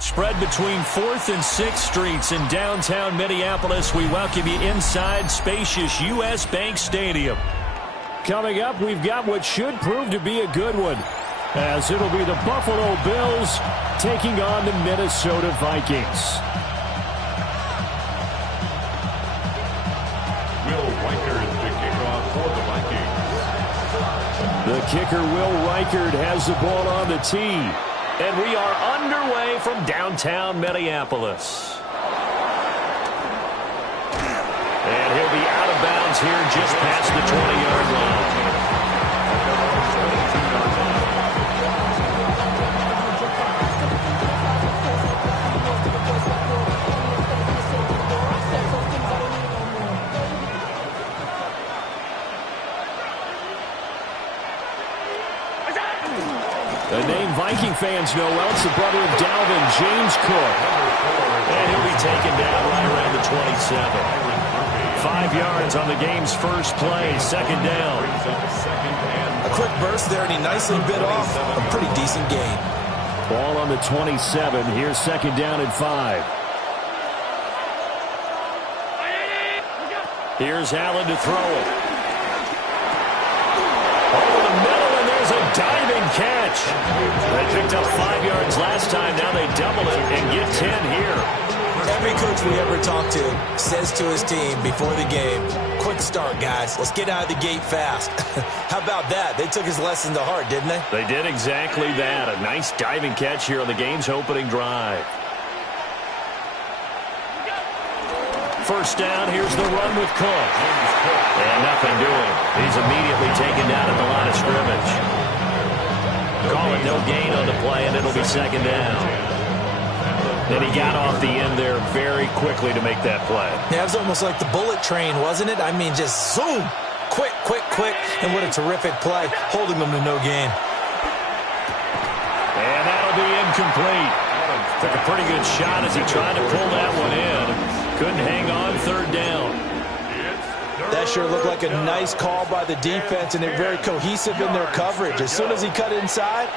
Spread between 4th and 6th Streets in downtown Minneapolis. We welcome you inside spacious U.S. Bank Stadium. Coming up, we've got what should prove to be a good one, as it'll be the Buffalo Bills taking on the Minnesota Vikings. Will Reichard, the kickoff for the Vikings. The kicker, Will Reichard, has the ball on the tee. And we are underway from downtown Minneapolis. And he'll be out of bounds here just past the 20-yard line. A name Viking fans know well. It's the brother of Dalvin, James Cook. And he'll be taken down right around the 27. 5 yards on the game's first play, second down. A quick burst there, and he nicely bit off a pretty decent gain. Ball on the 27. Here's second down and 5. Here's Allen to throw it. Over the middle, and there's a diving catch. They picked up 5 yards last time. Now they double it and get 10 here. Every coach we ever talk to says to his team before the game, quick start, guys. Let's get out of the gate fast. How about that? They took his lesson to heart, didn't they? They did exactly that. A nice diving catch here on the game's opening drive. First down, here's the run with Cook. And nothing doing. He's immediately taken down at the line of scrimmage. Call it no gain on the play, and it'll be second down. And he got off the end there very quickly to make that play. Yeah, it was almost like the bullet train, wasn't it? I mean, just zoom. Quick, quick, quick. And what a terrific play, holding them to no gain. And that'll be incomplete. Took a pretty good shot as he tried to pull that one in. Couldn't hang on, third down. That sure looked like a nice call by the defense, and they're very cohesive in their coverage. As soon as he cut inside,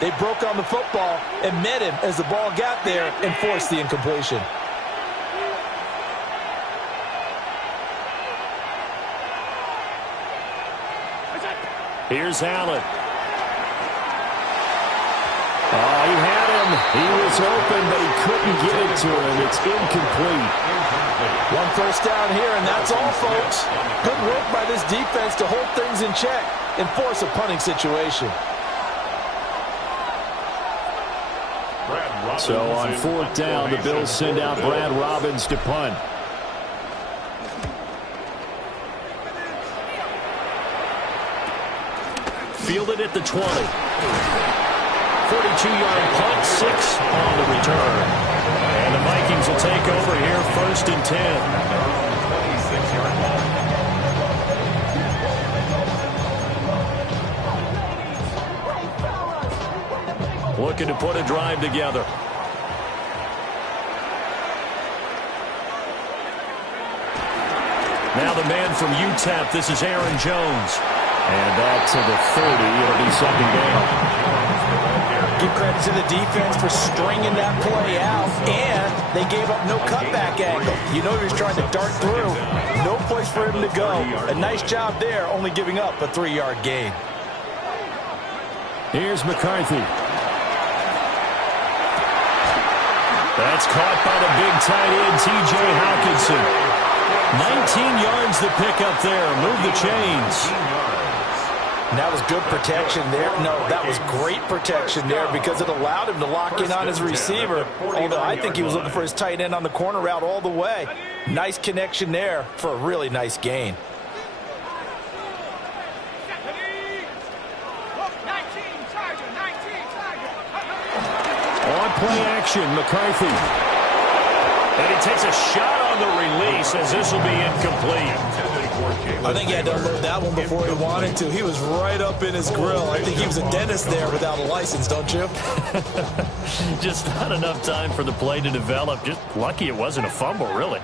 they broke on the football and met him as the ball got there and forced the incompletion. Here's Allen. Oh, he had him. He was open, but he couldn't get it to him. It's incomplete. One first down here, and that's all, folks. Good work by this defense to hold things in check and force a punting situation. So on fourth down, the Bills send out Brad Robbins to punt. Fielded at the 20. 42-yard punt, 6 on the return. And the Vikings will take over here, first and 10. Looking to put a drive together. Now the man from UTEP, this is Aaron Jones. And back to the 30, it'll be second down. Give credit to the defense for stringing that play out, and they gave up no cutback angle. You know he was trying to dart through. No place for him to go. A nice job there, only giving up a 3-yard gain. Here's McCarthy. That's caught by the big tight end, T.J. Hawkinson. 19 yards to pick up there. Move the chains. And that was good protection there. No, that was great protection there because it allowed him to lock in on his receiver. Although I think he was looking for his tight end on the corner route all the way. Nice connection there for a really nice gain. On play action, McCarthy. And he takes a shot on the release as this will be incomplete. I think he had to unload that one before he wanted to. He was right up in his grill. I think he was a dentist there without a license, don't you? Just not enough time for the play to develop. Just lucky it wasn't a fumble, really.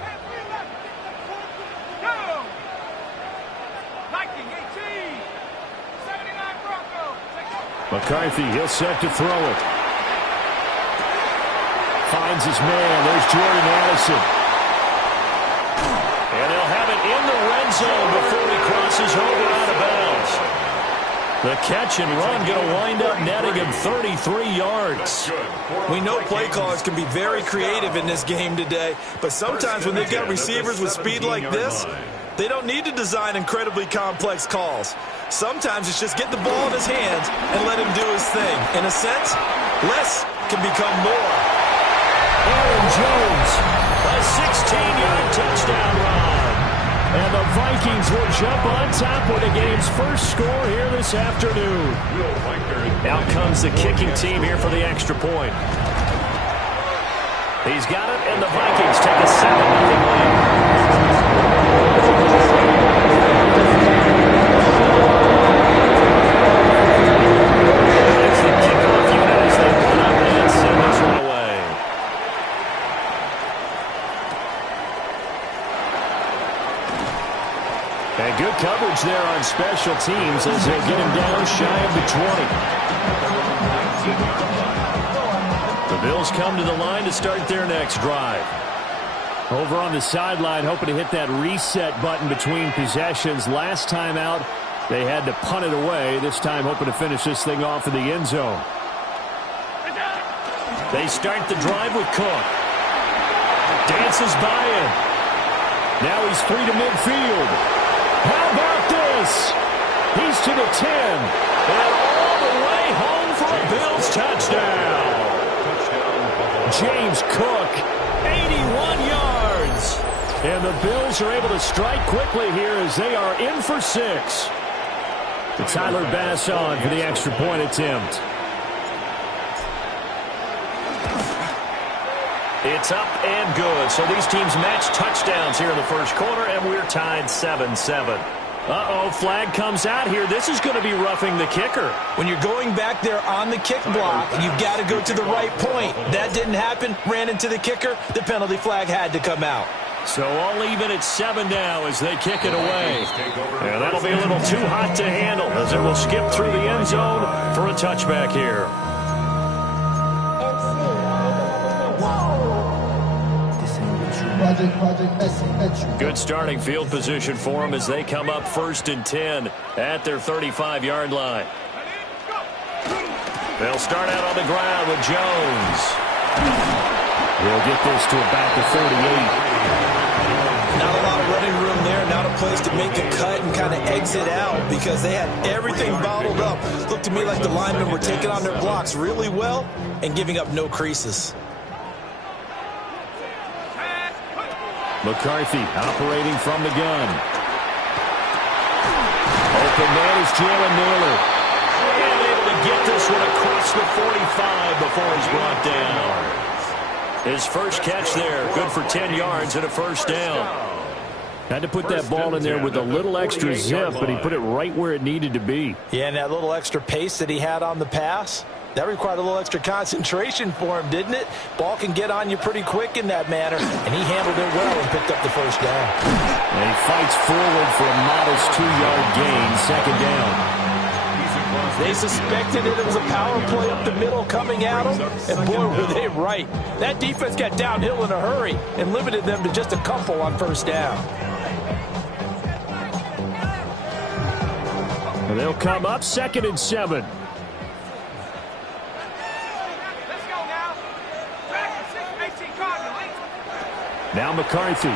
McCarthy, he'll set to throw it. Finds his man. There's Jordan Addison. And he'll have it in the red zone before he crosses over out of bounds. The catch and run going to wind up netting him 33 yards. We know play callers can be very creative in this game today, but sometimes when they've got receivers with speed like this, they don't need to design incredibly complex calls. Sometimes it's just get the ball in his hands and let him do his thing. In a sense, less can become more. Aaron Jones, a 16-yard touchdown run. And the Vikings will jump on top with the game's first score here this afternoon. Out comes the kicking team here for the extra point. He's got it, and the Vikings take a 7-0 lead. And good coverage there on special teams as they get him down shy of the 20. The Bills come to the line to start their next drive. Over on the sideline, hoping to hit that reset button between possessions. Last time out, they had to punt it away. This time hoping to finish this thing off in the end zone. They start the drive with Cook. Dances by him. Now he's free to midfield. How about this? He's to the 10. And all the way home for a Bills touchdown. James Cook, 81 yards. And the Bills are able to strike quickly here as they are in for 6. Tyler Bass on for the extra point attempt. It's up and good. So these teams match touchdowns here in the first quarter, and we're tied 7-7. Uh-oh, flag comes out here. This is going to be roughing the kicker. When you're going back there on the kick block, you've got to go to the right point. That didn't happen. Ran into the kicker. The penalty flag had to come out. So all even at 7 now as they kick it away. And that'll be a little too hot to handle as it will skip through the end zone for a touchback here. Good starting field position for them as they come up 1st and 10 at their 35-yard line. They'll start out on the ground with Jones. He'll get this to about the 38. Not a lot of running room there, not a place to make a cut and kind of exit out because they had everything bottled up. Looked to me like the linemen were taking on their blocks really well and giving up no creases. McCarthy operating from the gun. Open man is Jalen Naylor. And able to get this one across the 45 before he's brought down. His first catch there, good for 10 yards and a first down. Had to put that ball in there with a little extra zip, but he put it right where it needed to be. Yeah, and that little extra pace that he had on the pass, that required a little extra concentration for him, didn't it? Ball can get on you pretty quick in that manner, and he handled it well and picked up the first down. And he fights forward for a modest 2-yard gain, second down. They suspected it was a power play up the middle coming at them, and boy, were they right. That defense got downhill in a hurry and limited them to just a couple on first down. And they'll come up 2nd and 7. Now McCarthy.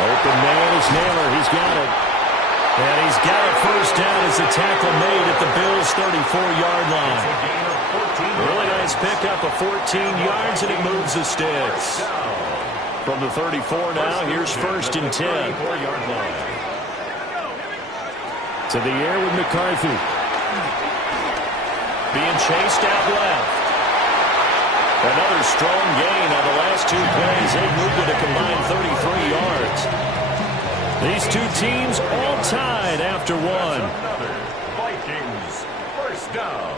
Open man is Naylor. He's got it. And he's got a first down as the tackle made at the Bills' 34-yard line. Really nice pickup of 14 yards, and it moves the sticks. From the 34 now, here's first and 10. To the air with McCarthy. Being chased out left. Another strong gain on the last two plays. They moved it a combined 33 yards. These two teams all tied after one. Vikings, first down.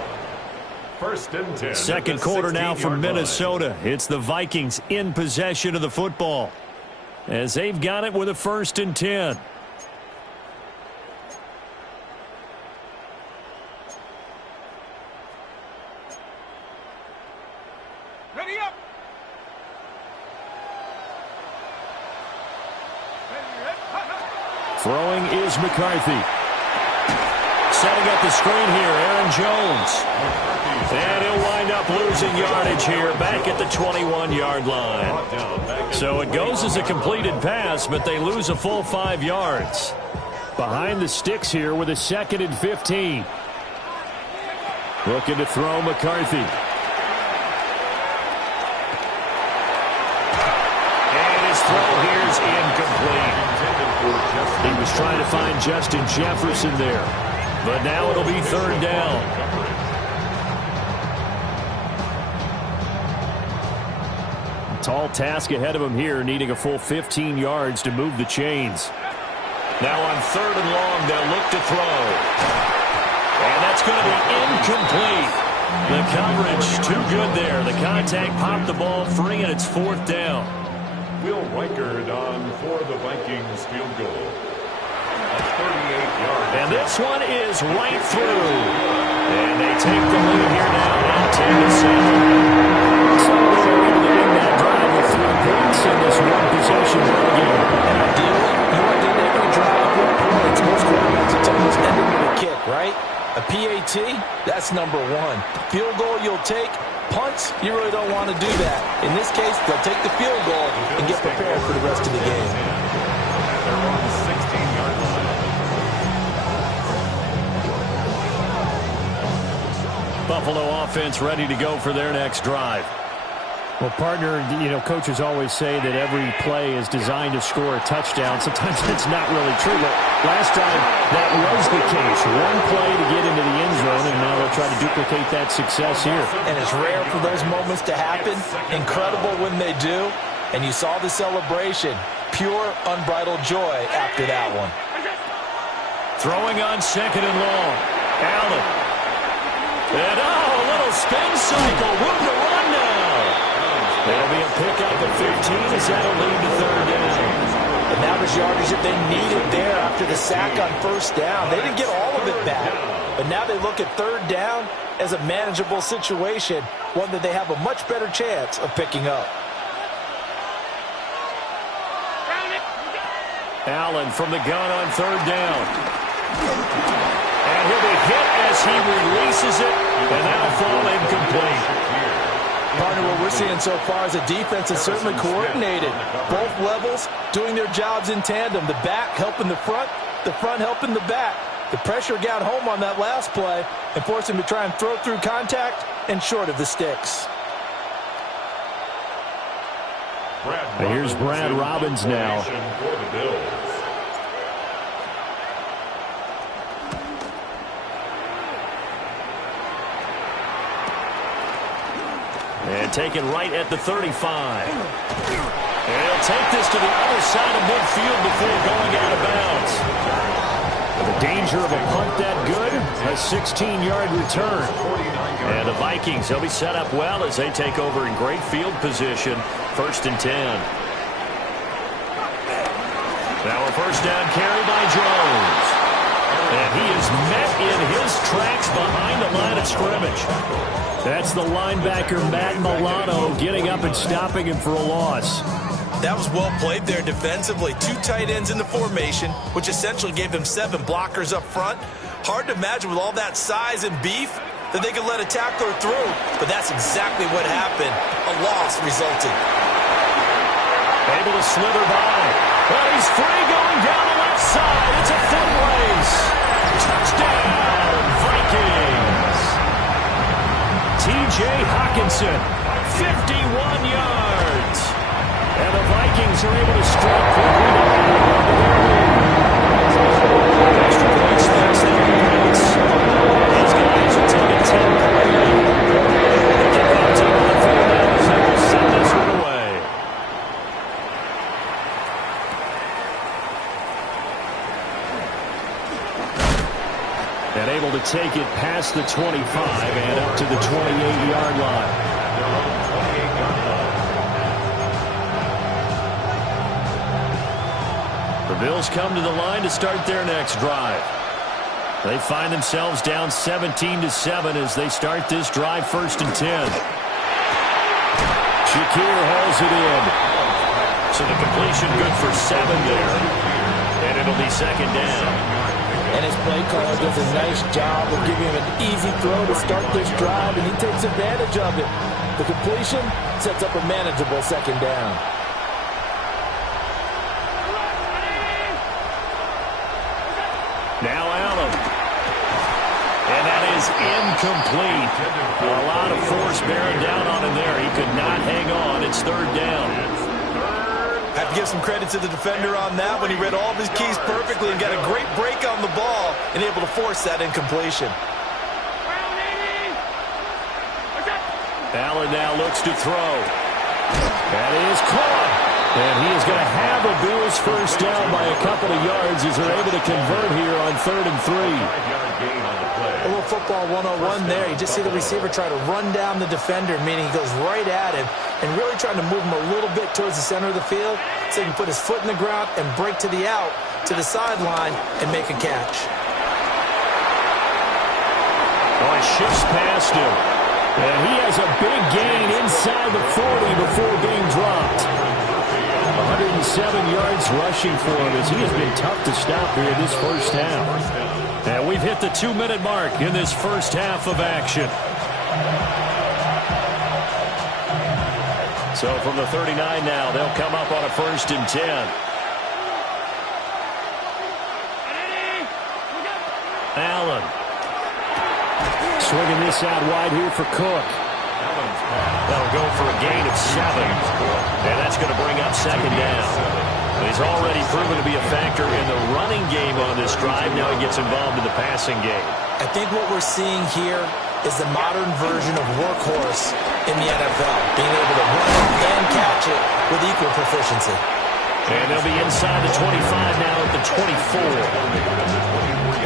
First and 10. Second quarter now for Minnesota. It's the Vikings in possession of the football as they've got it with a first and 10. Ready up. Throwing is McCarthy. Setting up the screen here, Aaron Jones. And he'll wind up losing yardage here back at the 21-yard line. So it goes as a completed pass, but they lose a full 5 yards. Behind the sticks here with a 2nd and 15. Looking to throw McCarthy. And his throw here is incomplete. He was trying to find Justin Jefferson there. But now it'll be third down. Tall task ahead of him here, needing a full 15 yards to move the chains. Now on third and long, they'll look to throw. And that's going to be incomplete. The coverage too good there. The contact popped the ball free, and it's fourth down. Will Reichard on for the Vikings field goal. A 38-yard. And this one is right through. And they take the lead here now, 10-7. So they're able to end that drive with 3 points in this one-possession ball game. And ideally, you want to end every drive with points. Most quarterbacks will tell you it's ending with a kick, right? A PAT, that's number 1. Field goal you'll take. Punts, you really don't want to do that. In this case, they'll take the field goal and get prepared for the rest of the game. They're on the 16-yard line. Buffalo offense ready to go for their next drive. Well, partner, coaches always say that every play is designed to score a touchdown. Sometimes it's not really true, but last time that was the case. One play to get into the end zone, and now they'll try to duplicate that success here. And it's rare for those moments to happen. Incredible when they do. And you saw the celebration. Pure, unbridled joy after that one. Throwing on second and long. Allen. And a little spin cycle. Room to run now. It'll be a pickup of 15 as that'll lead to third down. And that was yardage that they needed there after the sack on first down. They didn't get all of it back. But now they look at third down as a manageable situation, one that they have a much better chance of picking up. Allen from the gun on third down. And he'll be hit as he releases it, and that'll fall incomplete. Partner, what we're seeing so far is the defense is certainly coordinated. Both levels doing their jobs in tandem. The back helping the front helping the back. The pressure got home on that last play and forced him to try and throw through contact and short of the sticks. And here's Brad Robbins now. For the Bills. And taken right at the 35. And he'll take this to the other side of midfield before going out of bounds. The danger of a punt that good, a 16-yard return. And the Vikings, they'll be set up well as they take over in great field position, first and 10. Now a first down carry by Jones. And he is met in his tracks behind the line of scrimmage. That's the linebacker, Matt Milano, getting up and stopping him for a loss. That was well played there defensively. 2 tight ends in the formation, which essentially gave them 7 blockers up front. Hard to imagine with all that size and beef that they could let a tackler through, but that's exactly what happened. A loss resulted. Able to slither by. But he's free going down the side. It's a foot race. Touchdown, Vikings. T.J. Hockenson, 51 yards. And the Vikings are able to strike quickly to hold on to their lead. Extra point splits the points. These guys are taking 10-point lead. They get back to the field now as they will send this one away. And able to take it past the 25 and up to the 28-yard line. The Bills come to the line to start their next drive. They find themselves down 17-7 as they start this drive, 1st and 10. Shakir hauls it in. So the completion good for 7 there. And it'll be 2nd down. And his play caller does a nice job of giving him an easy throw to start this drive, and he takes advantage of it. The completion sets up a manageable 2nd down. Now Allen. And that is incomplete. A lot of force bearing down on him there. He could not hang on. It's 3rd down. I have to give some credit to the defender on that when he read all of his keys perfectly and got a great break on the ball and able to force that incompletion. Allen now looks to throw. That is caught. And he is going to have a Bills 1st down by a couple of yards as they're able to convert here on 3rd and 3. A little football 101 there. You just see the receiver try to run down the defender, meaning he goes right at him and really trying to move him a little bit towards the center of the field so he can put his foot in the ground and break to the out, to the sideline, and make a catch. Oh, he shifts past him. And he has a big gain inside the 40 before being dropped. 107 yards rushing for him as he has been tough to stop here in this 1st half. And we've hit the 2-minute mark in this 1st half of action. So from the 39 now, they'll come up on a 1st and 10. Allen. Swinging this out wide here for Cook. That'll go for a gain of 7. And that's going to bring up 2nd down. He's already proven to be a factor in the running game on this drive. Now he gets involved in the passing game. I think what we're seeing here is the modern version of workhorse in the NFL, being able to run it and catch it with equal proficiency. And they'll be inside the 25 now at the 24.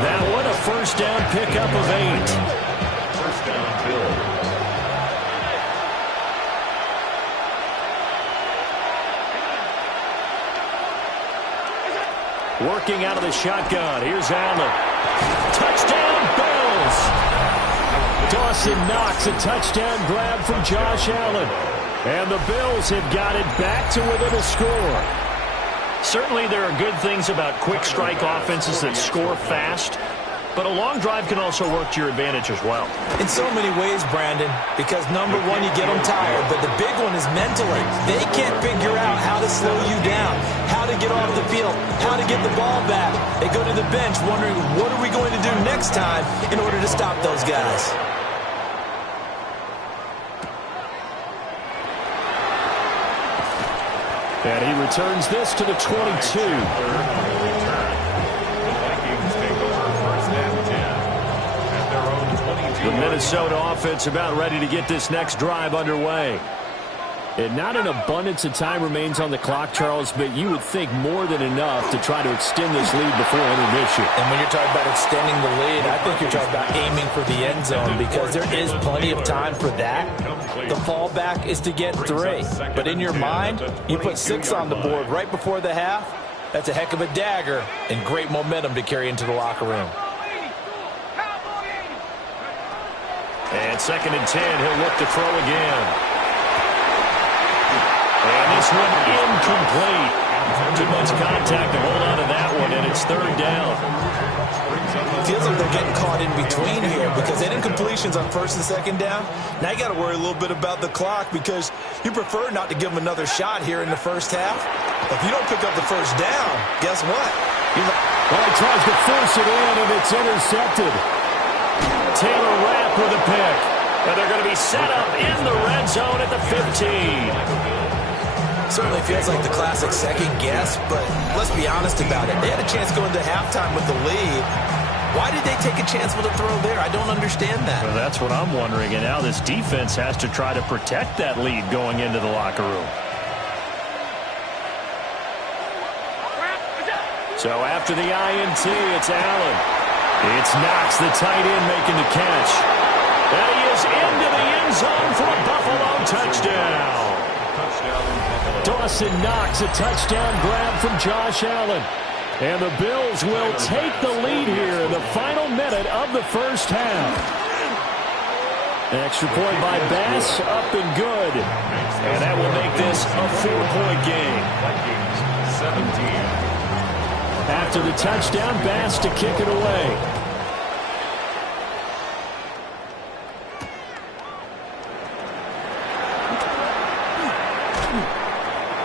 That one a 1st down pickup of 8. 1st down, Bill. Working out of the shotgun. Here's Allen. Touchdown, Bills. Dawson Knox, a touchdown grab from Josh Allen. And the Bills have got it back to within a score. Certainly there are good things about quick strike offenses that score fast. But a long drive can also work to your advantage as well. In so many ways, Brandon, because number one, you get them tired, but the big one is mentally. They can't figure out how to slow you down, how to get off the field, how to get the ball back. They go to the bench wondering, what are we going to do next time in order to stop those guys? And he returns this to the 22. The Minnesota offense about ready to get this next drive underway. And not an abundance of time remains on the clock, Charles, but you would think more than enough to try to extend this lead before intermission. And when you're talking about extending the lead, I think you're talking about aiming for the end zone because there is plenty of time for that. The fallback is to get 3. But in your mind, you put 6 on the board right before the half. That's a heck of a dagger and great momentum to carry into the locker room. And 2nd and 10, he'll look to throw again. And this one incomplete. Too much contact to hold on to that one, and it's 3rd down. Feels like they're getting caught in between here because they didn't incompletions on 1st and 2nd down. Now you got to worry a little bit about the clock because you prefer not to give them another shot here in the 1st half. If you don't pick up the 1st down, guess what? Well, he tries to force it in, and it's intercepted. Taylor Rapp with a pick. And they're going to be set up in the red zone at the 15. Certainly feels like the classic second guess, but let's be honest about it. They had a chance going to halftime with the lead. Why did they take a chance with a throw there? I don't understand that. Well, that's what I'm wondering, and now this defense has to try to protect that lead going into the locker room. So after the INT, it's Allen. It's Knox, the tight end, making the catch. And he is into the end zone for a Buffalo touchdown. Dawson Knox, a touchdown grab from Josh Allen. And the Bills will take the lead here in the final minute of the first half. Extra point by Bass, up and good. And that will make this a 4-point game. 17. After the touchdown, Bass to kick it away.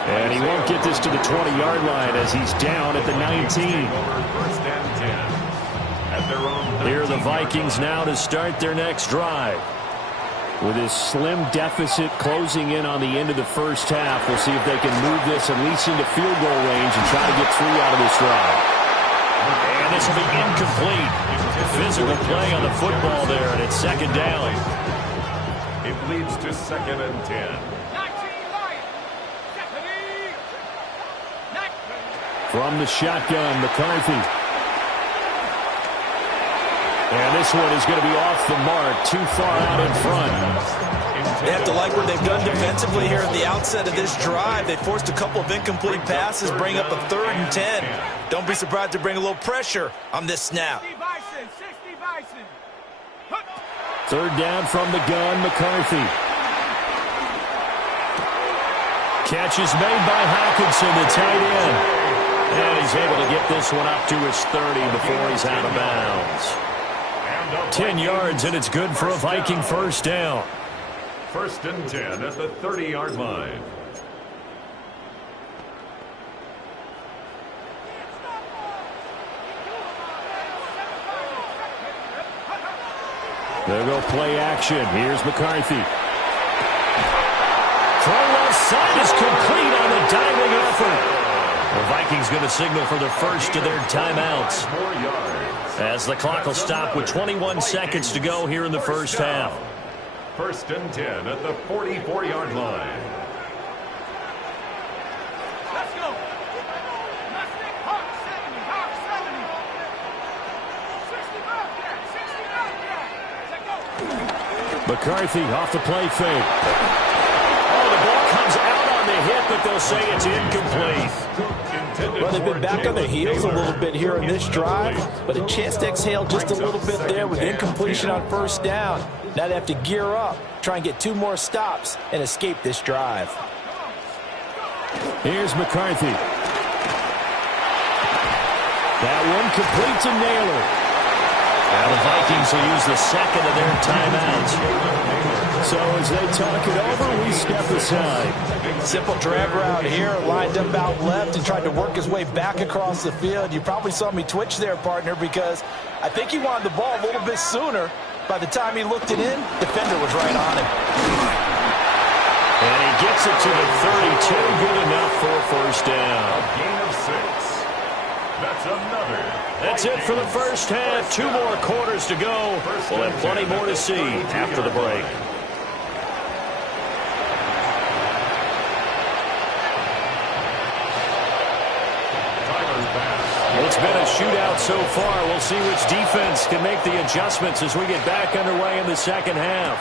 And he won't get this to the 20-yard line as he's down at the 19. Here are the Vikings now to start their next drive. With his slim deficit closing in on the end of the first half, we'll see if they can move this at least into field goal range and try to get 3 out of this drive. And this will be incomplete. Physical play on the football there, and it's second down. It leads to 2nd and 10. From the shotgun, McCarthy. And this one is going to be off the mark, too far out in front. They have to like what they've done defensively here at the outset of this drive. They forced a couple of incomplete passes, bring up a 3rd and 10. Don't be surprised to bring a little pressure on this snap. 3rd down from the gun, McCarthy. Catch is made by Hockenson, the tight end. And he's able to get this one up to his 30 before he's out of bounds. 10 yards, and it's good for a Viking first down. 1st and 10 at the 30-yard line. They'll go play action. Here's McCarthy. Throw left side is complete on a diving effort. The Vikings going to signal for the first of their timeouts, as the clock will stop with 21 seconds to go here in the first half. 1st and 10 at the 44-yard line. Let's go. Hawk 70, 60 McCarthy off the play fake. Oh, the ball comes out on the hit, but they'll say it's incomplete. Well, they've been back on their heels a little bit here in this drive, but a chance to exhale just a little bit there with incompletion on 1st down. Now they have to gear up, try and get 2 more stops, and escape this drive. Here's McCarthy. That one complete to Naylor. Now the Vikings will use the 2nd of their timeouts. So as they talk it over, we step aside. Simple drag route here, lined up out left and tried to work his way back across the field. You probably saw me twitch there, partner, because I think he wanted the ball a little bit sooner. By the time he looked it in, defender was right on him. And he gets it to the 32, good enough for a first down. A gain of 6. That's another. That's it for the first half. 2 more quarters to go. We'll have plenty more to see after the break. It's been a shootout so far. We'll see which defense can make the adjustments as we get back underway in the second half.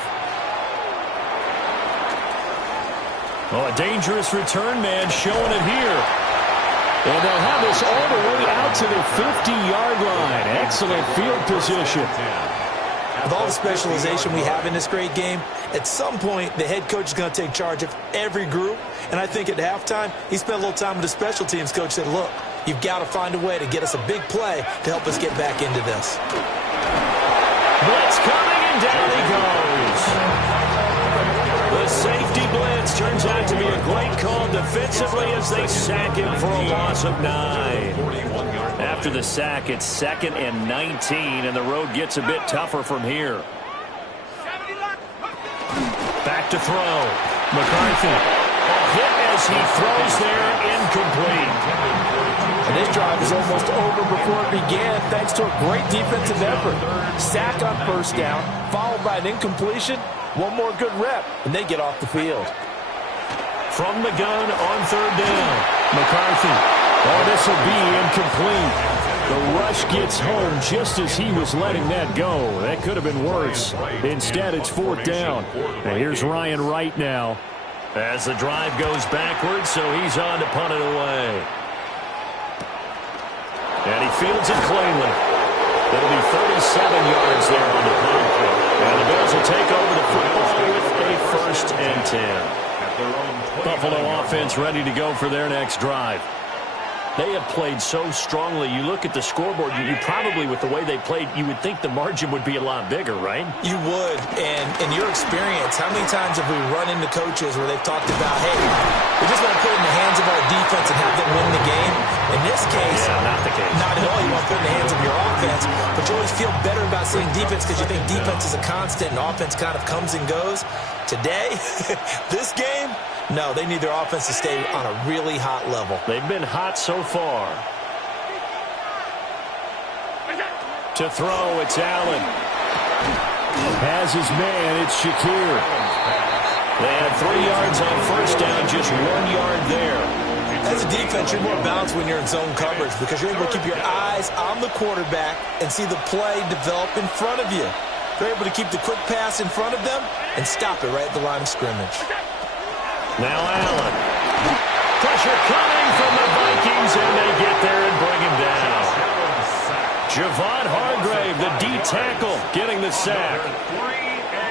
Oh, a dangerous return man showing it here. And they'll have this all the way out to the 50-yard line. Excellent field position. With all the specialization we have in this great game, at some point the head coach is going to take charge of every group. And I think at halftime, he spent a little time with the special teams coach, said, look, you've got to find a way to get us a big play to help us get back into this. Blitz coming, and down he goes. The safety blitz turns out to be a great call defensively as they sack him for a loss of 9. After the sack, it's 2nd and 19, and the road gets a bit tougher from here. Back to throw. McCarthy. Hit as he throws there, incomplete. And this drive is almost over before it began thanks to a great defensive effort. Sack on first down, followed by an incompletion. One more good rep, and they get off the field. From the gun on 3rd down. McCarthy. Oh, this will be incomplete. The rush gets home just as he was letting that go. That could have been worse. Instead, it's 4th down. And here's Ryan Wright now. As the drive goes backwards, so he's on to punt it away. And he fields it cleanly. It'll be 37 yards there on the punt. And the Bills will take over the football with a 1st and 10. Buffalo offense ready to go for their next drive. They have played so strongly. You look at the scoreboard, you probably, with the way they played, you would think the margin would be a lot bigger, right? You would. And in your experience, how many times have we run into coaches where they've talked about, hey, we just want to put it in the hands of our defense and have them win the game? In this case, not the case. Not at all. You want to put it in the hands of your offense, but you always feel better about seeing defense because you think defense is a constant and offense kind of comes and goes. Today, this game, no, they need their offense to stay on a really hot level. They've been hot so far. To throw, it's Allen. Has his man, it's Shakir. They had 3 yards on first down, just 1 yard there. As a defense, you're more balanced when you're in zone coverage because you're able to keep your eyes on the quarterback and see the play develop in front of you. They're able to keep the quick pass in front of them and stop it right at the line of scrimmage. Now Allen. Pressure coming from the Vikings, and they get there and bring him down. Javon Hargrave, the D tackle, getting the sack.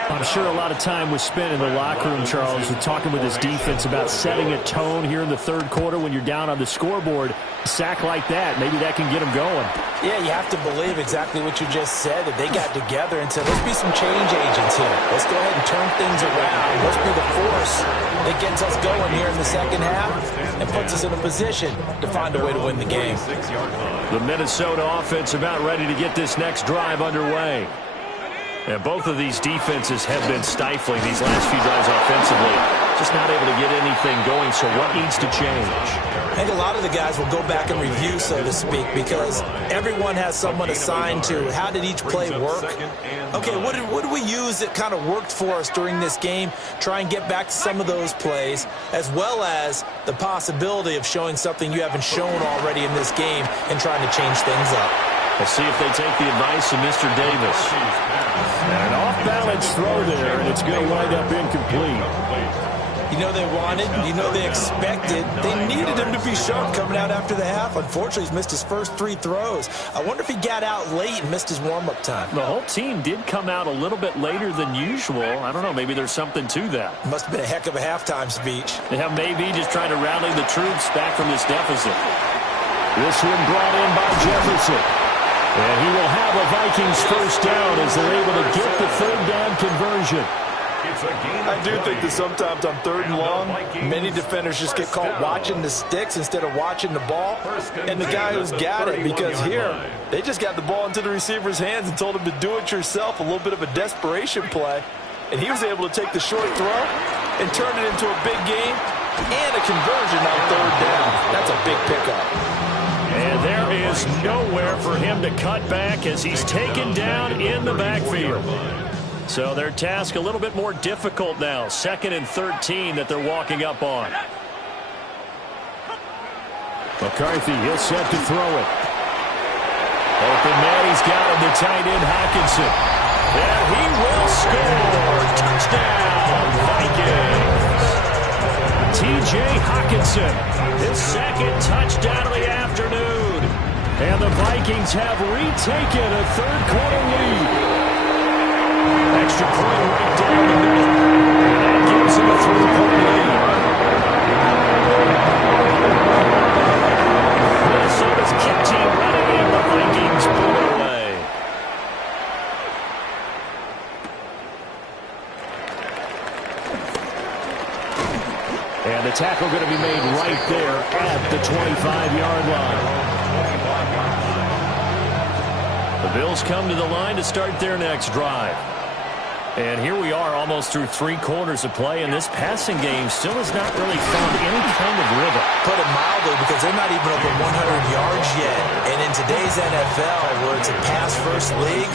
I'm sure a lot of time was spent in the locker room, Charles, with talking with his defense about setting a tone here in the 3rd quarter when you're down on the scoreboard. A sack like that, maybe that can get him going. Yeah, you have to believe exactly what you just said, that they got together and said, let's be some change agents here. Let's go ahead and turn things around. Let's be the force that gets us going here in the 2nd half and puts us in a position to find a way to win the game. The Minnesota offense about ready to get this next drive underway. And both of these defenses have been stifling these last few drives offensively. Just not able to get anything going, so what needs to change? I think a lot of the guys will go back and review, so to speak, because everyone has someone assigned to how did each play work. Okay, what did we use that kind of worked for us during this game? Try and get back to some of those plays, as well as the possibility of showing something you haven't shown already in this game and trying to change things up. Let's see if they take the advice of Mr. Davis. And an off-balance throw there, and it's going to wind up incomplete. You know they wanted, you know they expected. They needed him to be sharp coming out after the half. Unfortunately, he's missed his first 3 throws. I wonder if he got out late and missed his warm-up time. The whole team did come out a little bit later than usual. I don't know, maybe there's something to that. Must have been a heck of a halftime speech. Yeah, maybe just trying to rally the troops back from this deficit. This one brought in by Jefferson. And he will have a Vikings first down as they're able to get the 3rd down conversion. I do think that sometimes on 3rd and long, many defenders just get caught watching the sticks instead of watching the ball. And the guy who's got it, because here, they just got the ball into the receiver's hands and told him to do it yourself, a little bit of a desperation play. And he was able to take the short throw and turn it into a big game and a conversion on 3rd down. That's a big pickup. And there is nowhere for him to cut back as he's taken down in the backfield. So their task a little bit more difficult now. 2nd and 13 that they're walking up on. McCarthy, he'll set to throw it. Open man, he's got him, the tight end Hockenson. And he will score. Touchdown, Vikings. T.J. Hockenson, his 2nd touchdown of the afternoon. And the Vikings have retaken a 3rd quarter lead. Extra point right down the middle. And that gives him a 3-point lead. Minnesota's kick team running in. The Vikings pull it away. And the tackle going to be made right there at the 25-yard line. The Bills come to the line to start their next drive. And here we are almost through 3 quarters of play, and this passing game still has not really found any kind of rhythm. Put it mildly, because they're not even over 100 yards yet. And in today's NFL, where it's a pass-first league,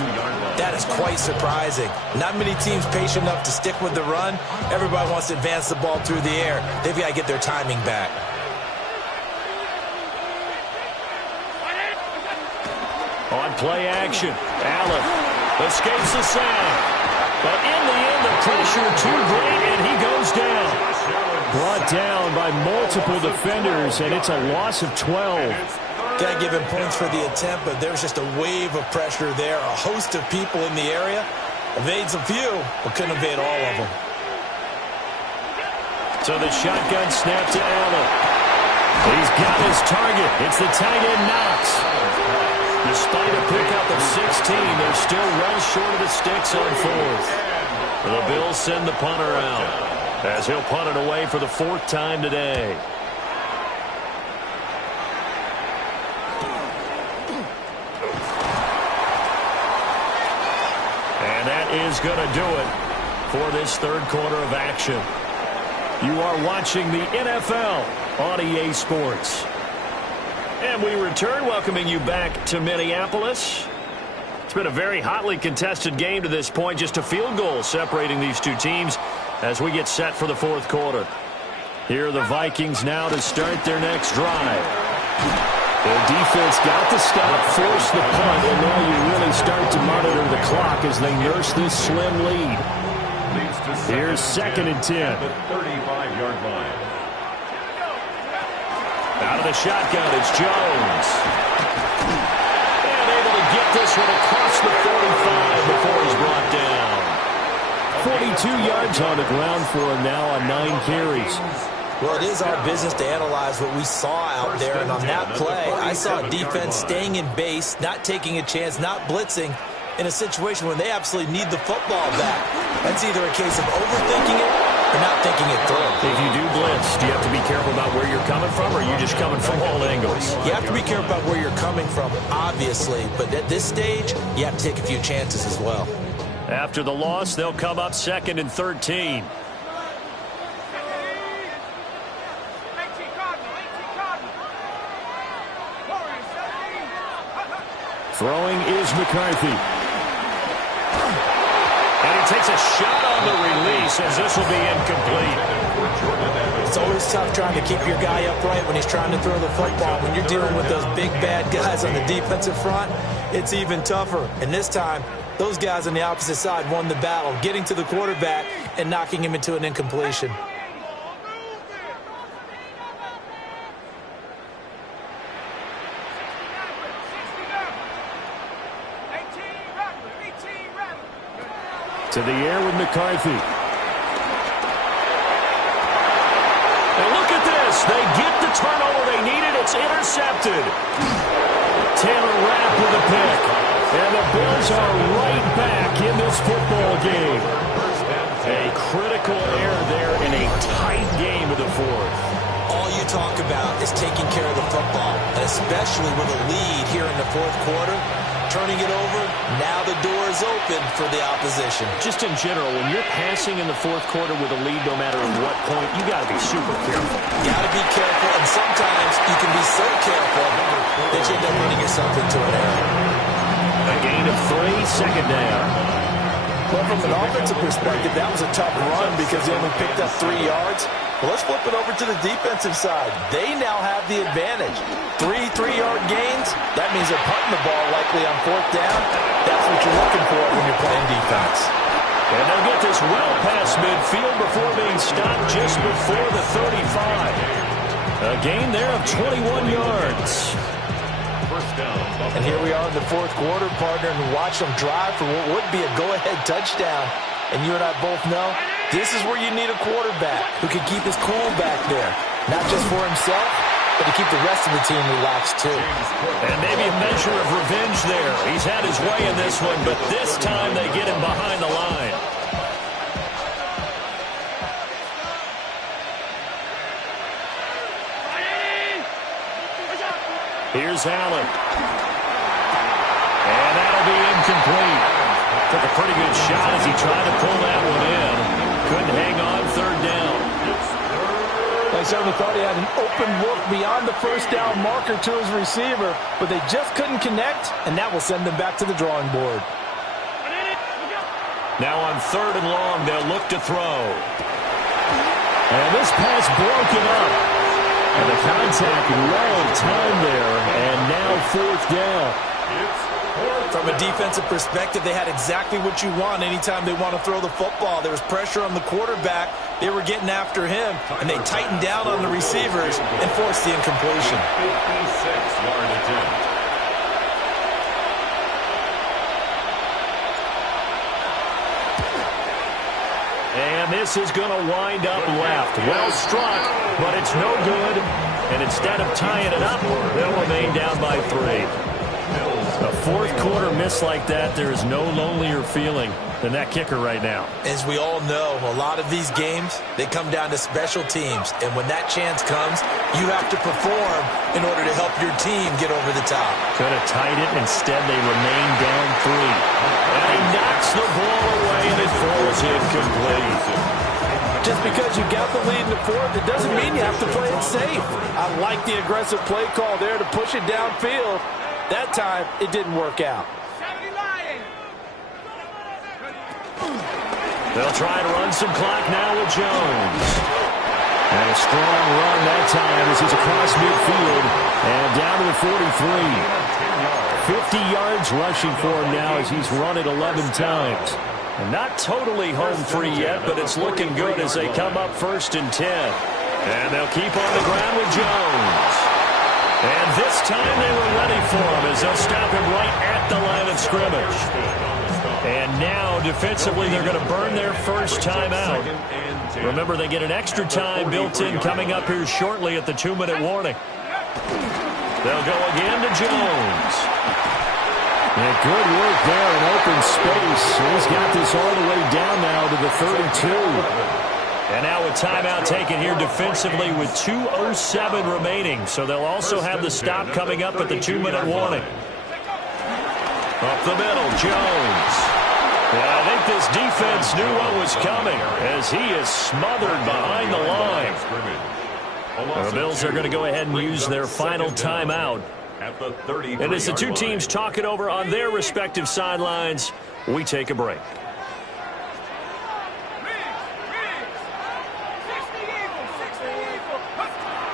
that is quite surprising. Not many teams patient enough to stick with the run. Everybody wants to advance the ball through the air. They've got to get their timing back. On play action, Allen escapes the sack. But in the end, the pressure too great, and he goes down. Brought down by multiple defenders, and it's a loss of 12. Got to give him points for the attempt, but there's just a wave of pressure there. A host of people in the area. Evades a few, but couldn't evade all of them. So the shotgun snap to Allen. He's got his target. It's the tight end Knox. Despite a pickup of 16, they're still well short of the sticks on 4th. The Bills send the punter out, as he'll punt it away for the 4th time today. And that is going to do it for this 3rd quarter of action. You are watching the NFL on EA Sports. And we return, welcoming you back to Minneapolis. It's been a very hotly contested game to this point. Just a field goal separating these two teams as we get set for the 4th quarter. Here are the Vikings now to start their next drive. The defense got the stop, forced the punt, and now you really start to monitor the clock as they nurse this slim lead. Here's 2nd and 10. The 35-yard line. Out of the shotgun, it's Jones. And able to get this one across the 45 before he's brought down. 42 yards on the ground for him now on 9 carries. Well, it is our business to analyze what we saw out there, and on that play, I saw a defense staying in base, not taking a chance, not blitzing, in a situation where they absolutely need the football back. That's either a case of overthinking it or not thinking it through. If you do blitz, do you have to be careful about where you're coming from, or are you just coming from all angles? You have to be careful about where you're coming from, obviously, but at this stage, you have to take a few chances as well. After the loss, they'll come up 2nd and 13. Throwing is McCarthy. And he takes a shot on the release as this will be incomplete. It's always tough trying to keep your guy upright when he's trying to throw the football. When you're dealing with those big, bad guys on the defensive front, it's even tougher. And this time, those guys on the opposite side won the battle, getting to the quarterback and knocking him into an incompletion. To the air with McCarthy. And look at this. They get the turnover they needed. It's intercepted. Taylor Rapp with a pick. And the Bills are right back in this football game. A critical error there in a tight game of the 4th. All you talk about is taking care of the football, and especially with a lead here in the 4th quarter. Turning it over, now the door is open for the opposition. Just in general, when you're passing in the 4th quarter with a lead, no matter at what point, you got to be super careful. You got to be careful, and sometimes you can be so careful that you end up running yourself into an error. A gain of 3, 2nd down. Well, from an offensive perspective, that was a tough run because they only picked up 3 yards. Well, let's flip it over to the defensive side. They now have the advantage. 3 3-yard gains, that means they're punting the ball likely on 4th down. That's what you're looking for when you're playing defense. And they'll get this well past midfield before being stopped just before the 35. A gain there of 21 yards. And here we are in the 4th quarter, partner, and watch them drive for what would be a go-ahead touchdown. And you and I both know this is where you need a quarterback who can keep his cool back there. Not just for himself, but to keep the rest of the team relaxed too. And maybe a measure of revenge there. He's had his way in this one, but this time they get him behind the line. Here's Allen. And that'll be incomplete. Took a pretty good shot as he tried to pull that one in. Couldn't hang on third down. They certainly thought he had an open look beyond the first down marker to his receiver, but they just couldn't connect, and that will send them back to the drawing board. Now on 3rd and long, they'll look to throw. And this pass broken up. And the contact well timed there, and now 4th down. From a defensive perspective, they had exactly what you want anytime they want to throw the football. There was pressure on the quarterback. They were getting after him, and they tightened down on the receivers and forced the incompletion. 56-yard attempt. And this is going to wind up left. Well struck, but it's no good. And instead of tying it up, they'll remain down by 3. A 4th quarter miss like that, there is no lonelier feeling than that kicker right now. As we all know, a lot of these games, they come down to special teams. And when that chance comes, you have to perform in order to help your team get over the top. Could have tied it. Instead, they remain down 3. And he knocks the ball away, and it falls incomplete. Just because you got the lead in the 4th, it doesn't mean you have to play it safe. I like the aggressive play call there to push it downfield. That time, it didn't work out. They'll try to run some clock now with Jones. And a strong run that time as he's across midfield and down to the 43. 50 yards rushing for him now as he's run it 11 times. And not totally home free yet, but it's looking good as they come up 1st and 10. And they'll keep on the ground with Jones. And this time they were ready for him as they'll stop him right at the line of scrimmage. And now, defensively, they're going to burn their first timeout. Remember, they get an extra time built in coming up here shortly at the 2-minute warning. They'll go again to Jones. And good work there in open space. He's got this all the way down now to the 32. And now a timeout taken here defensively with 2:07 remaining. So they'll also have the stop coming up at the 2-minute warning. Up the middle, Jones. And I think this defense knew what was coming as he is smothered behind the line. The Bills are going to go ahead and use their final timeout. And as the two teams talk it over on their respective sidelines, we take a break.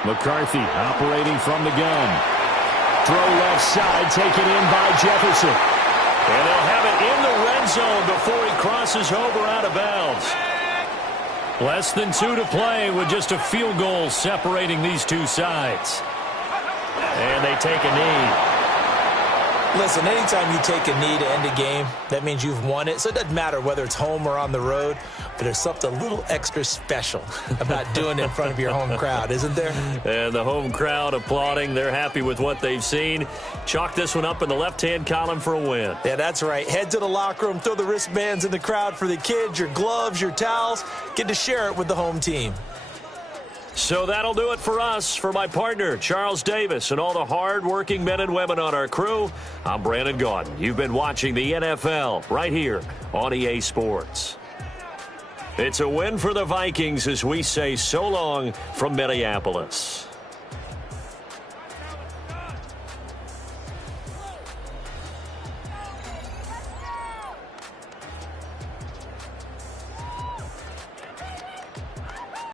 McCarthy operating from the gun. Throw left side, taken in by Jefferson. And they'll have it in the red zone before he crosses over out of bounds. Less than 2 to play with just a field goal separating these two sides. And they take a knee. Listen, anytime you take a knee to end a game, that means you've won it. So it doesn't matter whether it's home or on the road, but there's something a little extra special about doing it in front of your home crowd, isn't there? And the home crowd applauding. They're happy with what they've seen. Chalk this one up in the left-hand column for a win. Yeah, that's right. Head to the locker room, throw the wristbands in the crowd for the kids, your gloves, your towels. Get to share it with the home team. So that'll do it for us. For my partner, Charles Davis, and all the hard-working men and women on our crew, I'm Brandon Gaudin. You've been watching the NFL right here on EA Sports. It's a win for the Vikings as we say so long from Minneapolis.